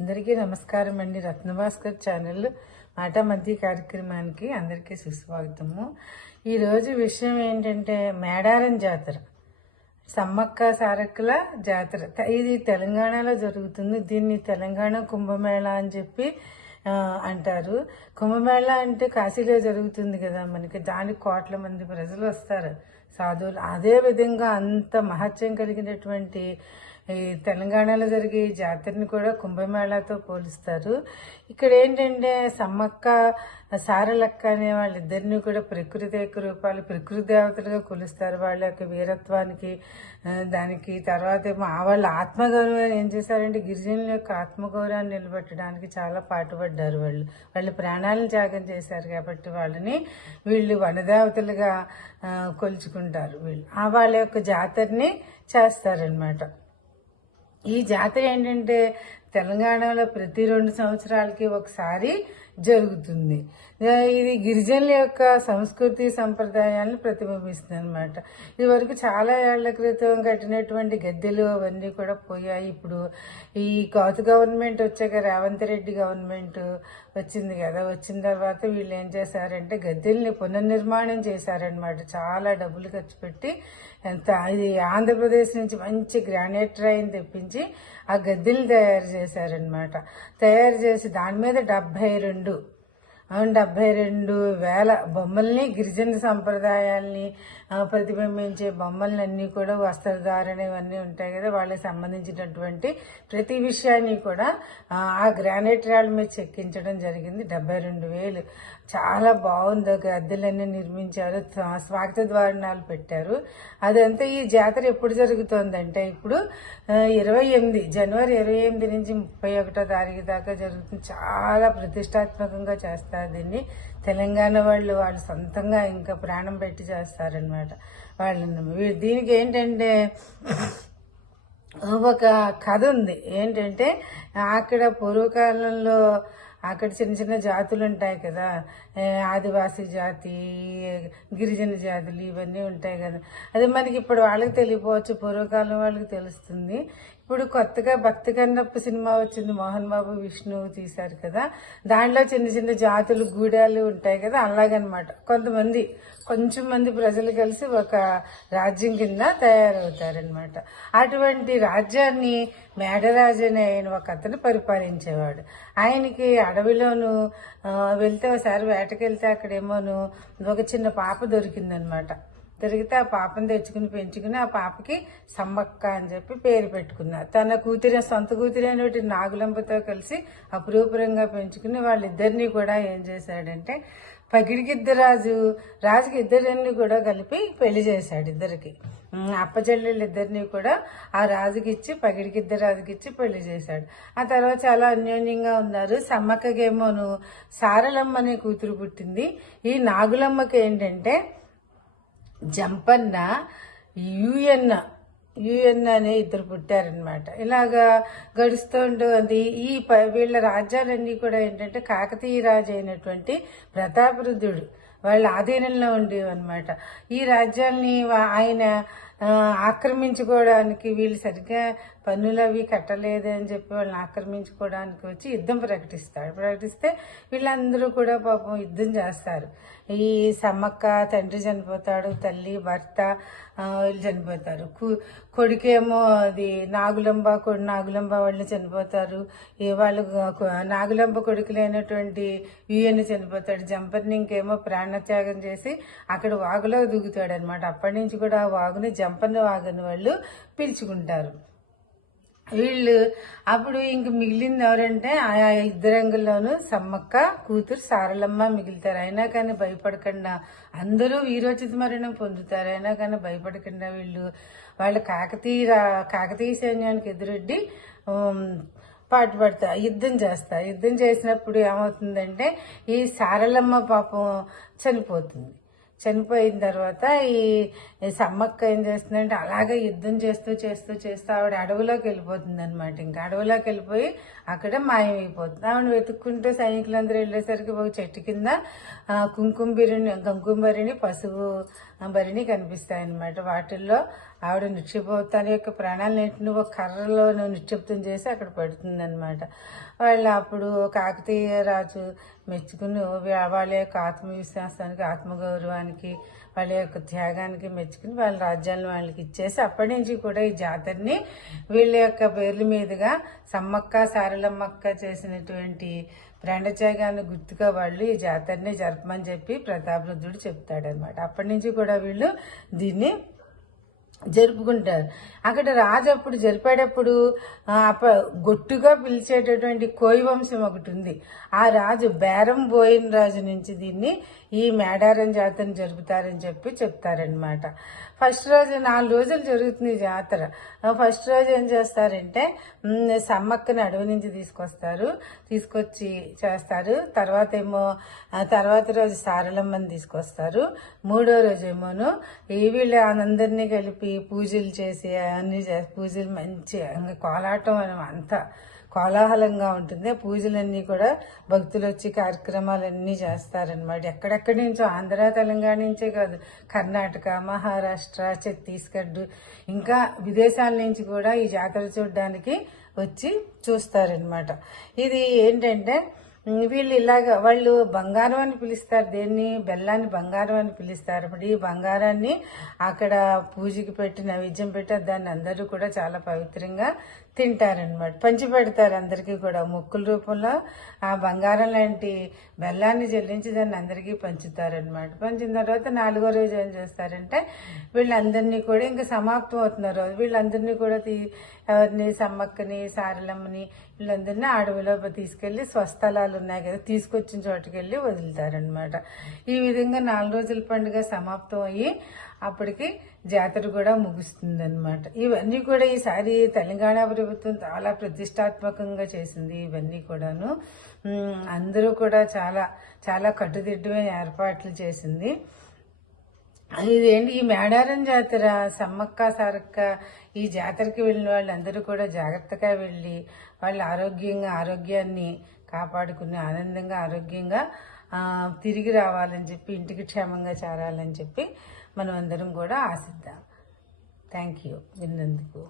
అందరికీ నమస్కారం అండి. రత్నభాస్కర్ ఛానల్ మాట మధ్య కార్యక్రమానికి అందరికీ సుస్వాగతము. ఈరోజు విషయం ఏంటంటే మేడారం జాతర, సమ్మక్క సారక్కల జాతర. ఇది తెలంగాణలో జరుగుతుంది. దీన్ని తెలంగాణ కుంభమేళా అని చెప్పి అంటారు. కుంభమేళా అంటే కాశీలో జరుగుతుంది కదా మనకి, దానికి కోట్ల మంది ప్రజలు వస్తారు, సాధువులు. అదే విధంగా అంత మహత్యం కలిగినటువంటి ఈ తెలంగాణలో జరిగే జాతరని కూడా కుంభమేళాతో పోలుస్తారు. ఇక్కడ ఏంటంటే సమ్మక్క సారలక్క అనే వాళ్ళిద్దరిని కూడా ప్రకృతి యొక్క రూపాలు, ప్రకృతి దేవతలుగా కొలుస్తారు. వాళ్ళ యొక్క వీరత్వానికి, దానికి తర్వాత ఏమో వాళ్ళ ఆత్మగౌరవాన్ని ఏం చేశారంటే గిరిజనుల యొక్క ఆత్మగౌరవాన్ని నిలబెట్టడానికి చాలా పాటుపడ్డారు. వాళ్ళు ప్రాణాలను త్యాగం చేశారు కాబట్టి వీళ్ళు వనదేవతలుగా కొలుచుకుంటారు. వాళ్ళ యొక్క జాతరని చేస్తారనమాట. ఈ జాతర ఏంటంటే తెలంగాణలో ప్రతి 2 సంవత్సరాలకి ఒకసారి జరుగుతుంది. ఇది గిరిజనుల యొక్క సంస్కృతి సంప్రదాయాలను ప్రతిబింబిస్తుంది అనమాట. ఇది వరకు చాలా ఏళ్ల క్రితం కట్టినటువంటి గద్దెలు అవన్నీ కూడా పోయాయి. ఇప్పుడు ఈ కొత్త గవర్నమెంట్ వచ్చాక, రేవంత్ రెడ్డి గవర్నమెంట్ వచ్చింది కదా, వచ్చిన తర్వాత వీళ్ళు ఏం చేశారంటే గద్దెల్ని పునర్నిర్మాణం చేశారనమాట. చాలా డబ్బులు ఖర్చు పెట్టి ఇది ఆంధ్రప్రదేశ్ నుంచి మంచి గ్రానైట్ రాయిని తెప్పించి ఆ గద్దెలు తయారు చేశారనమాట. తయారు చేసి దాని మీద 72,000 బొమ్మల్ని, గిరిజన సంప్రదాయాల్ని ప్రతిబింబించే బొమ్మలన్నీ కూడా, వస్త్రధారణ ఇవన్నీ ఉంటాయి కదా, వాళ్ళకి సంబంధించినటువంటి ప్రతి విషయాన్ని కూడా ఆ గ్రానైట్ రాళ్ళ మీద చెక్కించడం జరిగింది. 72,000 చాలా బాగుంది. గద్దెలన్నీ నిర్మించారు, స్వాగత ద్వారణాలు పెట్టారు. అదంతా ఈ జాతర ఎప్పుడు జరుగుతుందంటే ఇప్పుడు జనవరి 28 నుంచి 31 తారీఖు దాకా జరుగుతుంది. చాలా ప్రతిష్టాత్మకంగా చేస్తారు దీన్ని. తెలంగాణ వాళ్ళు సొంతంగా ఇంకా ప్రాణం పెట్టి చేస్తారనమాట. దీనికి ఏంటంటే ఒక కథ ఉంది. ఏంటంటే అక్కడ పూర్వకాలంలో అక్కడ చిన్న చిన్న జాతులు ఉంటాయి కదా, ఆదివాసీ జాతి, గిరిజన జాతులు ఇవన్నీ ఉంటాయి కదా. అది మనకి ఇప్పుడు వాళ్ళకి తెలియపోవచ్చు, పూర్వకాలం వాళ్ళకి తెలుస్తుంది. ఇప్పుడు కొత్తగా భక్తి కన్నప్ప సినిమా వచ్చింది, మోహన్ బాబు విష్ణు తీశారు కదా, దాంట్లో చిన్న చిన్న జాతులు గూడాలు ఉంటాయి కదా, అలాగనమాట. కొంచెం మంది ప్రజలు కలిసి ఒక రాజ్యం కింద తయారవుతారనమాట. అటువంటి రాజ్యాన్ని మేడరాజు అనే ఆయన ఒక అతను పరిపాలించేవాడు. ఆయనకి అడవిలోను వెళ్తే ఒకసారి వేటకెళ్తే అక్కడేమోను ఒక చిన్న పాప దొరికిందనమాట. దొరికితే ఆ పాపను తెచ్చుకుని పెంచుకుని ఆ పాపకి సమ్మక్క అని చెప్పి పేరు పెట్టుకున్నారు. తన సొంత కూతురైనటువంటి నాగులంబతో కలిసి అపురూపరంగా పెంచుకుని వాళ్ళిద్దరినీ కూడా ఏం చేశాడంటే రాజుకి ఇద్దరిని కూడా కలిపి పెళ్లి చేశాడు. ఇద్దరికి అప్పచెల్లెళ్ళు ఇద్దరిని కూడా ఆ రాజుకిచ్చి రాజుకిచ్చి పెళ్లి చేశాడు. ఆ తర్వాత చాలా అన్యోన్యంగా ఉన్నారు. సమ్మక్కకేమోను సారలమ్మ అనే కూతురు పుట్టింది. ఈ నాగులమ్మకి ఏంటంటే జంపన్న, యుఎన్ అనే ఇద్దరు పుట్టారనమాట. ఇలాగా గడుస్తూ ఉంటుంది. వీళ్ళ రాజ్యాలన్నీ కూడా ఏంటంటే కాకతీయ రాజు అయినటువంటి ప్రతాపరుద్రుడు వాళ్ళ ఆధీనంలో ఉండేవన్నమాట. ఈ రాజ్యాల్ని ఆయన ఆక్రమించుకోవడానికి, వీళ్ళు సరిగ్గా పన్నులు అవి కట్టలేదని చెప్పి వాళ్ళని ఆక్రమించుకోవడానికి వచ్చి యుద్ధం ప్రకటిస్తే వీళ్ళందరూ కూడా పాపం యుద్ధం చేస్తారు. ఈ సమ్మక్క తండ్రి చనిపోతాడు, తల్లి భర్త వీళ్ళు చనిపోతారు. కొడుకేమో అది నాగులంబ వాళ్ళు చనిపోతారు. వాళ్ళు నాగులంబ కొడుకులైనటువంటి యుఎన్ చనిపోతాడు. జంపర్ని ఇంకేమో ప్రాణత్యాగం చేసి అక్కడ వాగులో దూకుతాడు అనమాట. అప్పటి నుంచి కూడా ఆ వాగుని జంపన్న వాగుని వాళ్ళు పిలుచుకుంటారు. వీళ్ళు అప్పుడు ఇంక మిగిలింది ఎవరంటే ఆ ఇద్దరంగుల్లోనూ సమ్మక్క కూతురు సారలమ్మ మిగులుతారు. అయినా కానీ భయపడకుండా అందరూ వీరోచిత మరణం పొందుతారు. అయినా కానీ భయపడకుండా వాళ్ళు కాకతీయ సైన్యానికి ఎదురొడ్డి పాటుపడతారు, యుద్ధం చేస్తారు. యుద్ధం చేసినప్పుడు ఏమవుతుందంటే ఈ సారలమ్మ పాపం చనిపోయిన తర్వాత ఈ సమ్మక్క ఏం చేస్తుందంటే అలాగే యుద్ధం చేస్తూ ఆవిడ అడవిలోకి వెళ్ళిపోతుంది అనమాట. ఇంకా అడవిలోకి వెళ్ళిపోయి అక్కడ మాయమైపోతుంది. ఆవిడ వెతుక్కుంటూ సైనికులందరూ వెళ్ళేసరికి ఒక చెట్టు కింద గంగుంబరిని పసుపు భరిణి కనిపిస్తాయి అన్నమాట. వాటిల్లో ఆవిడ తన యొక్క ప్రాణాలన్నింటినీ ఒక కర్రలో నిక్షిప్తం చేసి అక్కడ పెడుతుంది అనమాట. వాళ్ళు అప్పుడు కాకతీయ రాజు మెచ్చుకుని వాళ్ళ యొక్క ఆత్మవిశ్వాసానికి, ఆత్మగౌరవానికి, వాళ్ళ యొక్క త్యాగానికి మెచ్చుకుని వాళ్ళ రాజ్యాలను వాళ్ళకి ఇచ్చేసి అప్పటి నుంచి కూడా ఈ జాతరని వీళ్ళ యొక్క పేర్ల మీదుగా సమ్మక్క సారలమ్మక్క చేసినటువంటి ప్రాణత్యాగాన్ని గుర్తుగా వాళ్ళు ఈ జాతరని జరపమని చెప్పి ప్రతాపరుద్రుడు చెప్తాడనమాట. అప్పటి నుంచి కూడా వీళ్ళు దీన్ని జరుపుకుంటారు. అక్కడ రాజు అప్పుడు జరిపేటప్పుడు గొట్టుగా పిలిచేటటువంటి కోయి వంశం ఒకటి ఉంది. ఆ రాజు బేరం పోయిన రాజు నుంచి దీన్ని ఈ మేడారం జాతరని జరుపుతారని చెప్పి చెప్తారనమాట. ఫస్ట్ రోజు 4 రోజులు జరుగుతుంది జాతర. ఫస్ట్ రోజు ఏం చేస్తారంటే సమ్మక్కని అడవి నుంచి తీసుకొచ్చి చేస్తారు. తర్వాత రోజు సారలమ్మని తీసుకొస్తారు. 3వ రోజు ఏమోను వీళ్ళు అందరినీ కలిపి పూజలు చేసి అన్ని పూజలు మంచి కోలాటం అంతా కోలాహలంగా ఉంటుంది. పూజలన్నీ కూడా భక్తులు వచ్చి కార్యక్రమాలన్నీ చేస్తారనమాట. ఎక్కడెక్కడి నుంచో, ఆంధ్ర తెలంగాణ నుంచే కాదు, కర్ణాటక, మహారాష్ట్ర, ఛత్తీస్గఢ్, ఇంకా విదేశాల నుంచి కూడా ఈ జాతర చూడడానికి వచ్చి చూస్తారనమాట. ఇది ఏంటంటే వీళ్ళు వాళ్ళు బంగారం అని పిలుస్తారు, దేన్ని బెల్లాన్ని బంగారం అని పిలుస్తారు. ఇప్పుడు ఈ బంగారాన్ని అక్కడ పూజకి పెట్టి నైవేద్యం పెట్టి దాన్ని అందరూ కూడా చాలా పవిత్రంగా తింటారనమాట. పంచి పెడతారు అందరికీ కూడా మొక్కుల రూపంలో ఆ బంగారం లాంటి బెల్లాన్ని చెల్లించి దాన్ని అందరికీ పంచుతారనమాట. పంచిన తర్వాత 4వ రోజు ఏం చేస్తారంటే వీళ్ళందరినీ కూడా ఇంకా సమాప్తం అవుతున్న రోజు వీళ్ళందరినీ కూడా ఎవరిని సమ్మక్కని, సారలమ్మని వీళ్ళందరినీ అడవిలో తీసుకెళ్లి స్వస్థలాలు ఉన్నాయి కదా, తీసుకొచ్చిన చోటుకి వెళ్ళి వదులుతారనమాట. ఈ విధంగా 4 రోజుల పండుగ సమాప్తం అయ్యి అప్పటికి జాతర కూడా ముగుస్తుంది అనమాట. ఇవన్నీ కూడా ఈసారి తెలంగాణ ప్రభుత్వం చాలా ప్రతిష్టాత్మకంగా చేసింది. ఇవన్నీ కూడాను అందరూ కూడా చాలా చాలా కట్టుదిట్టమైన ఏర్పాట్లు చేసింది. ఇదేంటి ఈ మేడారం జాతర, సమ్మక్క సారక్క ఈ జాతరకి వెళ్ళిన వాళ్ళందరూ కూడా జాగ్రత్తగా వెళ్ళి వాళ్ళ ఆరోగ్యాన్ని కాపాడుకుని ఆనందంగా ఆరోగ్యంగా తిరిగి రావాలని చెప్పి, ఇంటికి క్షేమంగా చేరాలని చెప్పి మనం అందరం కూడా ఆశిద్దాం. థ్యాంక్ యూ విన్నందుకు.